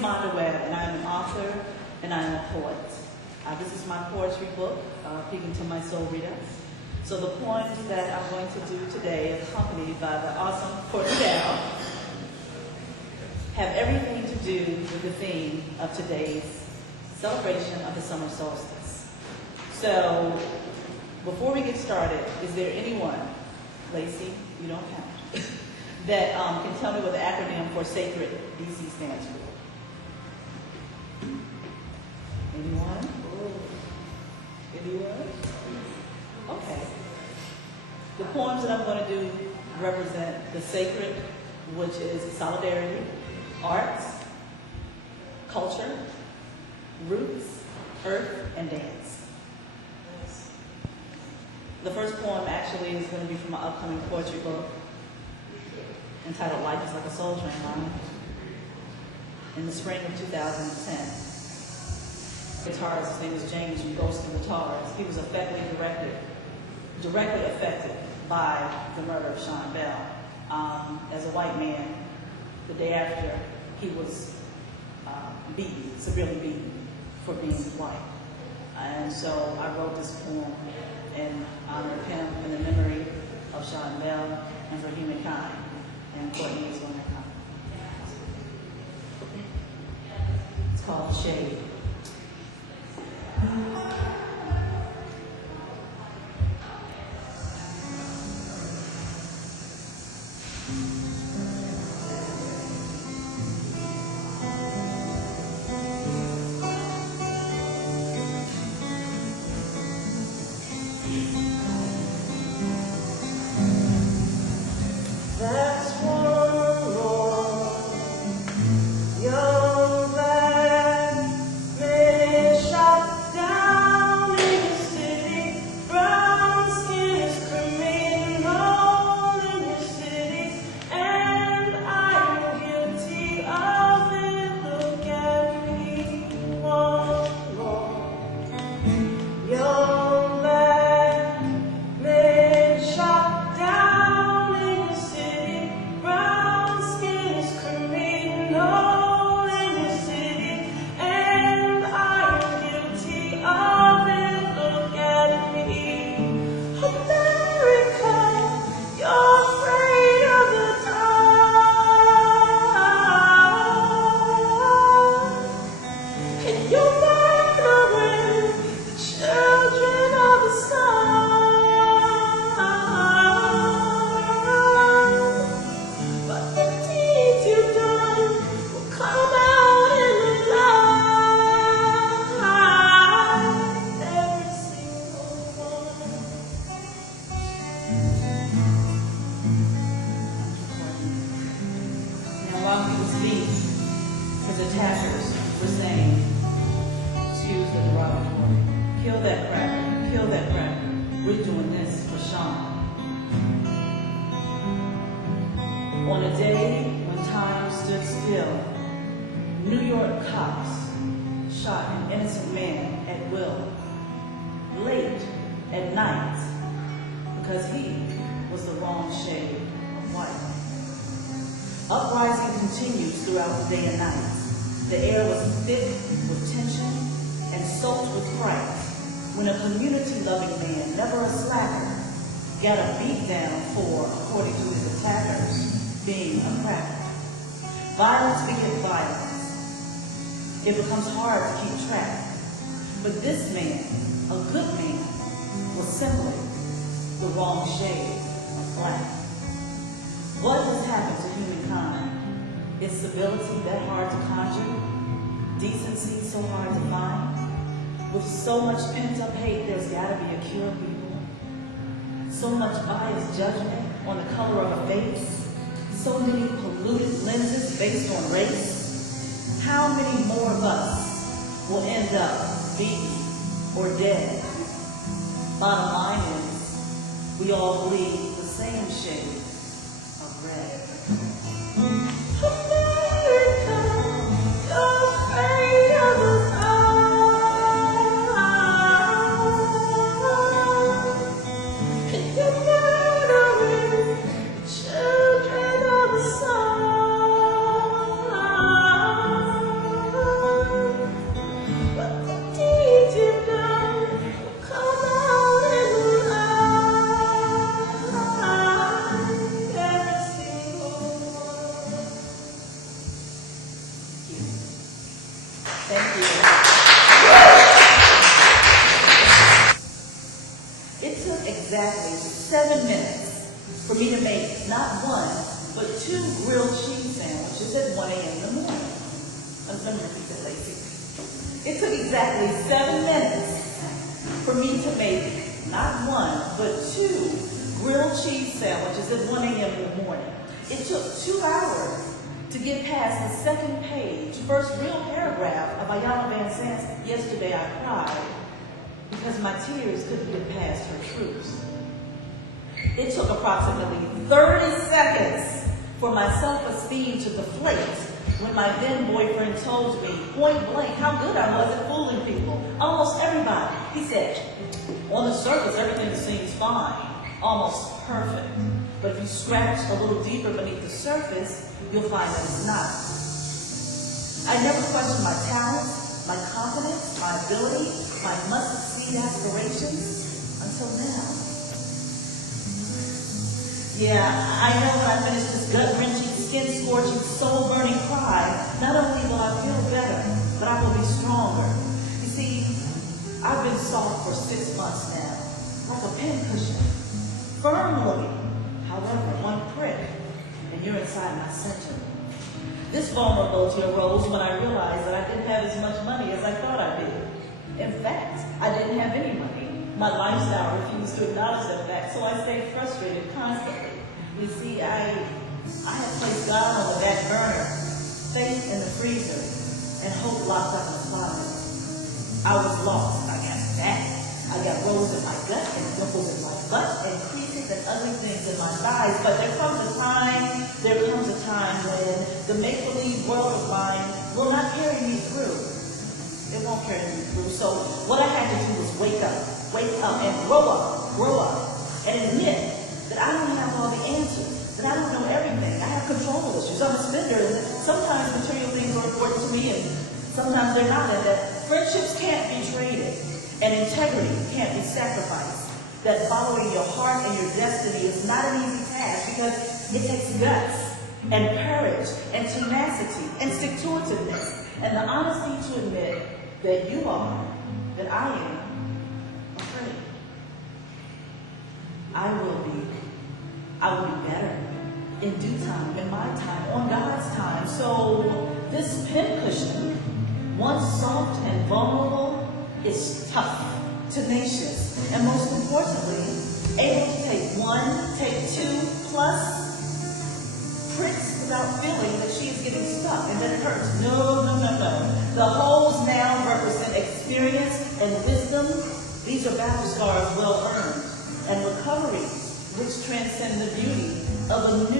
Monda Webb, and I am an author and I am a poet. This is my poetry book, Peeking to My Soul Reader. So the poems that I'm going to do today, accompanied by the awesome Courtney, have everything to do with the theme of today's celebration of the summer solstice. So before we get started, is there anyone, Lacey, you don't count, that can tell me what the acronym for sacred DC stands for? Anyone? Anyone? Okay. The poems that I'm going to do represent the sacred, which is solidarity, arts, culture, roots, earth, and dance. The first poem actually is going to be from my upcoming poetry book entitled Life is Like a Soul Train Line in the spring of 2010. Guitarist, his name is James from Ghost and Guitars. He was directly affected by the murder of Sean Bell. As a white man, the day after, he was beaten, severely beaten for being white. And so I wrote this poem in honor of him, in the memory of Sean Bell, and for humankind. And Courtney is going to come. It's called Shade. On a day when time stood still, New York cops shot an innocent man at will, late at night, because he was the wrong shade of white. Uprising continues throughout the day and night. The air was thick with tension and soaked with fright when a community-loving man, never a slacker, got a beat down for, according to his attackers, being a cracker. Violence begets violence. It becomes hard to keep track. But this man, a good man, was simply the wrong shade of black. What has happened to humankind? Is civility that hard to conjure? Decency so hard to find? With so much pent-up hate, there's gotta be a cure, people. So much biased judgment on the color of a face. So many polluted lenses based on race. How many more of us will end up beaten or dead? Bottom line is, we all bleed the same shade of red. Thank you. It took exactly 7 minutes for me to make not one, but 2 grilled cheese sandwiches at 1 a.m. in the morning. Let me repeat that, Lacey. It took exactly 7 minutes for me to make not one, but 2 grilled cheese sandwiches at 1 a.m. in the morning. It took 2 hours to get past the second page, first real paragraph of Ayanna Van Zant's Yesterday I Cried, because my tears couldn't get past her truths. It took approximately 30 seconds for my self-esteem to deflate when my then boyfriend told me point blank how good I was at fooling people. Almost everybody. He said, on the surface, everything seems fine, almost perfect. But if you scratch a little deeper beneath the surface, you'll find that it's not. I never questioned my talents, my confidence, my ability, my must-succeed aspirations until now. Yeah, I know when I finish this gut-wrenching, skin-scorching, soul-burning cry, not only will I feel better, but I will be stronger. You see, I've been soft for 6 months now, like a pincushion, firm-looking. However, one prick, and you're inside my center. This vulnerability arose when I realized that I didn't have as much money as I thought I did. In fact, I didn't have any money. My lifestyle refused to acknowledge that fact, so I stayed frustrated constantly. You see, I had placed God on the back burner, faith in the freezer, and hope locked up in the closet. I was lost, I got fat. I got rolls in my gut and dimples in my butt and creases and ugly things in my thighs. But there comes a time when the make-believe world of mine will not carry me through. It won't carry me through. So what I had to do was wake up and grow up, and admit that I don't have all the answers, that I don't know everything. I have control issues. I'm a spender, and sometimes material things are important to me, and sometimes they're not, and that friendships can't be traded. And integrity can't be sacrificed. That following your heart and your destiny is not an easy task because it takes guts and courage and tenacity and stick-to-itiveness and the honesty to admit that you are, that I am, afraid. I will be better in due time, in my time, on God's time. So this pincushion, once soft and vulnerable, is tough, tenacious, and most importantly, able to take 2 plus pricks without feeling that she is getting stuck and that it hurts. No. The holes now represent experience and wisdom. These are battle scars well earned, and recovery, which transcend the beauty of a new